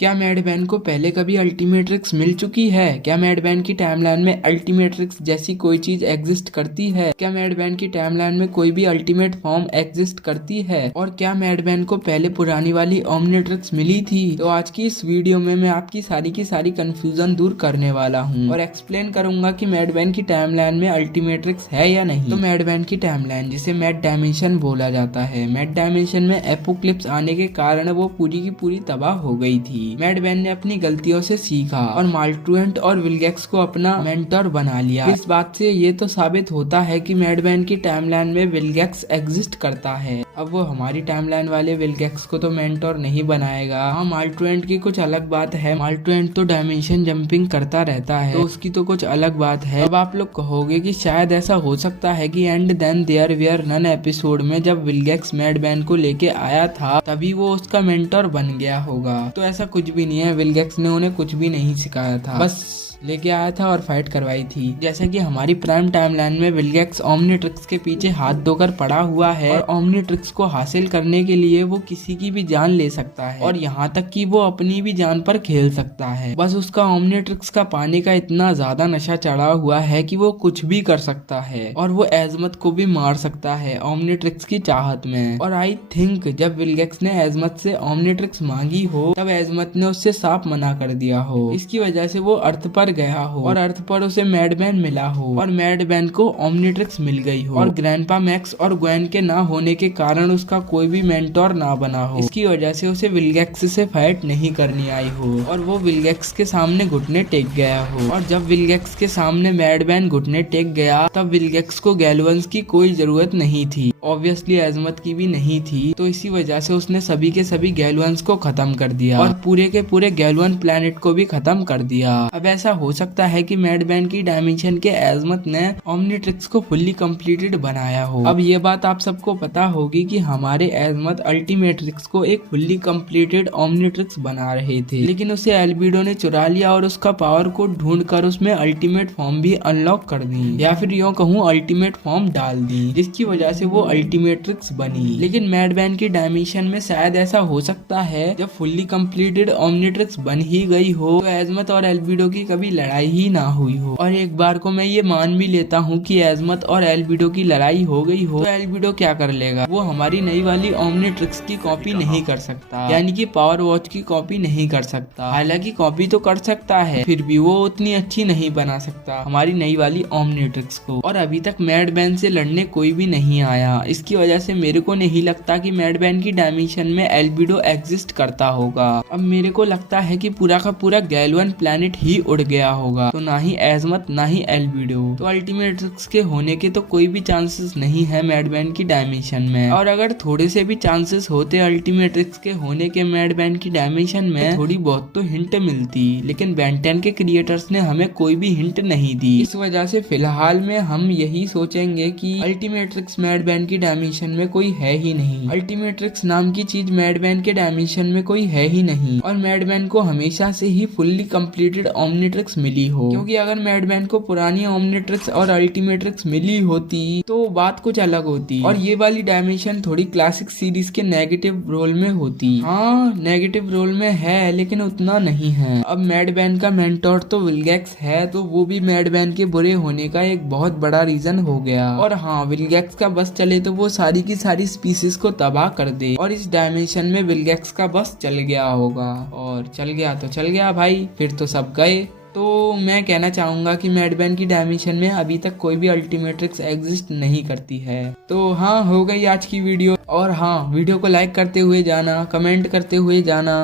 क्या मैडमैन को पहले कभी अल्टीमेट्रिक्स मिल चुकी है? क्या मैडमैन की टाइमलाइन में अल्टीमेट्रिक्स जैसी कोई चीज एग्जिस्ट करती है? क्या मैडमैन की टाइमलाइन में कोई भी अल्टीमेट फॉर्म एग्जिस्ट करती है? और क्या मैडमैन को पहले पुरानी वाली ओमनिट्रिक्स मिली थी? तो आज की इस वीडियो में मैं आपकी सारी की सारी कंफ्यूजन दूर करने वाला हूँ और एक्सप्लेन करूंगा कि मैडमैन की टाइमलाइन में अल्टीमेट्रिक्स है या नहीं। तो मैडमैन की टाइमलाइन, जिसे मैड डायमेंशन बोला जाता है, मैड डायमेंशन में एपोक्लिप्स आने के कारण वो पूरी की पूरी तबाह हो गई थी। मैडमैन ने अपनी गलतियों से सीखा और माल्ट्रुएंट और विलगैक्स को अपना मेंटर बना लिया। इस बात से ये तो साबित होता है कि मैडमैन की टाइमलाइन में विलगैक्स एग्जिस्ट करता है। अब वो हमारी टाइमलाइन वाले विलगैक्स को तो मेंटर नहीं बनाएगा। हाँ, माल्ट्रुएंट की कुछ अलग बात है। माल्ट्रुएंट तो डायमेंशन जंपिंग करता रहता है, तो उसकी तो कुछ अलग बात है। अब आप लोग कहोगे कि शायद ऐसा हो सकता है कि and then there were none episode में जब विलगैक्स मैडमैन को लेके आया था तभी वो उसका मेंटर बन गया होगा। तो ऐसा कुछ भी नहीं है। विलगैक्स ने उन्हें कुछ भी नहीं सिखाया था, बस लेके आया था और फाइट करवाई थी। जैसे कि हमारी प्राइम टाइमलाइन में विलगैक्स ओमनिट्रिक्स के पीछे हाथ धोकर पड़ा हुआ है और ओमनिट्रिक्स को हासिल करने के लिए वो किसी की भी जान ले सकता है और यहाँ तक कि वो अपनी भी जान पर खेल सकता है। बस उसका ओमनिट्रिक्स का पाने का इतना ज्यादा नशा चढ़ा हुआ है कि वो कुछ भी कर सकता है और वो एजमत को भी मार सकता है ओमनिट्रिक्स की चाहत में। और आई थिंक जब विलगैक्स ने एजमत से ओमनिट्रिक्स मांगी हो तब एजमत ने उससे साफ मना कर दिया हो। इसकी वजह से वो अर्थ पर गया हो और अर्थ पर उसे मैडमैन मिला हो और मैडमैन को ओमनिट्रिक्स मिल गई हो और ग्रैंडपा मैक्स और ग्वेन के ना होने के कारण उसका कोई भी मेंटोर ना बना हो। इसकी वजह से उसे विलगैक्स से फाइट नहीं करनी आई हो और वो विलगैक्स के सामने घुटने टेक गया हो। और जब विलगैक्स के सामने मैडमैन घुटने टेक गया तब विलगैक्स को गैलवंस की कोई जरूरत नहीं थी, ऑब्वियसली एजमत की भी नहीं थी। तो इसी वजह से उसने सभी के सभी गैलवंस को खत्म कर दिया और पूरे के पूरे गैलवन प्लेनेट को भी खत्म कर दिया। अब ऐसा हो सकता है कि मैडमैन की डायमेंशन के एजमत ने ओमनिट्रिक्स को फुल्ली कंप्लीटेड बनाया हो। अब ये बात आप सबको पता होगी कि हमारे एजमत अल्टीमेट्रिक्स को एक फुल्ली कंप्लीटेड ओमनिट्रिक्स बना रहे थे, लेकिन उसे एल्बिडो ने चुरा लिया और उसका पावर को ढूंढकर उसमें अल्टीमेट फॉर्म भी अनलॉक कर दी, या फिर यूं कहूँ अल्टीमेट फॉर्म डाल दी, जिसकी वजह से वो अल्टीमेट्रिक्स बनी। लेकिन मैडमैन की डायमेंशन में शायद ऐसा हो सकता है जब फुल्ली कंप्लीटेड ओमनिट्रिक्स बन ही गई हो तो एजमत और एल्बिडो की कभी लड़ाई ही ना हुई हो। और एक बार को मैं ये मान भी लेता हूँ कि एजमत और एल्बिडो की लड़ाई हो गई हो तो एल्बिडो क्या कर लेगा, वो हमारी नई वाली ओमनिट्रिक्स की कॉपी नहीं कर सकता, यानी कि पावर वॉच की कॉपी नहीं कर सकता। हालांकि कॉपी तो कर सकता है, फिर भी वो उतनी अच्छी नहीं बना सकता हमारी नई वाली ओमनिट्रिक्स को। और अभी तक मैडमैन से लड़ने कोई भी नहीं आया। इसकी वजह से मेरे को नहीं लगता कि मैडमैन की डायमेंशन में एल्बिडो एग्जिस्ट करता होगा। अब मेरे को लगता है कि पूरा का पूरा गैलवन प्लैनेट ही उड़ गया होगा, तो ना ही एजमत ना ही एल्बिडो। तो अल्टीमेट्रिक्स के होने के तो कोई भी चांसेस नहीं है मैडमैन की डायमेंशन में। और अगर थोड़े से भी चांसेस होते अल्टीमेट्रिक्स के होने के मैडमैन की डायमेंशन में, तो थोड़ी बहुत तो हिंट मिलती, लेकिन बेन 10 के क्रिएटर्स ने हमें कोई भी हिंट नहीं दी। इस वजह से फिलहाल में हम यही सोचेंगे कि अल्टीमेट्रिक्स मैडमैन की डायमेंशन में कोई है ही नहीं। अल्टीमेट्रिक्स नाम की चीज मैडमैन के डायमेंशन में कोई है ही नहीं और मैडमैन को हमेशा से ही फुल्ली कंप्लीटेड ओमनिट्रिक्स मिली हो, क्योंकि अगर मैडमैन को पुरानी ओमनिट्रिक्स और अल्टीमेट्रिक्स मिली होती तो बात कुछ अलग होती और ये वाली डायमेंशन थोड़ी क्लासिक सीरीज के नेगेटिव रोल में होती। हाँ, नेगेटिव रोल में है लेकिन उतना नहीं है। अब मैडमैन का मेंटोर तो विलगैक्स है, तो वो भी मैडमैन के बुरे होने का एक बहुत बड़ा रीजन हो गया। और हाँ, विलगैक्स का बस चले तो वो सारी की सारी स्पीसीज को तबाह कर दे और इस डायमेंशन में विलगैक्स का बस चल गया होगा, और चल गया तो चल गया भाई, फिर तो सब गए। तो मैं कहना चाहूंगा कि मैडमैन की डायमेंशन में अभी तक कोई भी अल्टीमेट्रिक्स एग्जिस्ट नहीं करती है। तो हाँ, हो गई आज की वीडियो। और हाँ, वीडियो को लाइक करते हुए जाना, कमेंट करते हुए जाना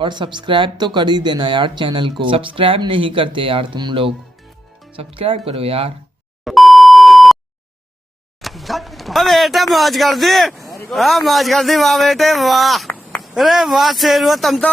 और सब्सक्राइब तो कर ही देना यार। चैनल को सब्सक्राइब नहीं करते यार तुम लोग, सब्सक्राइब करो यार। बेटे मौज कर दी, मौज कर दी, वाह बेटे वाह, अरे वाह शेर हुआ तुम तो।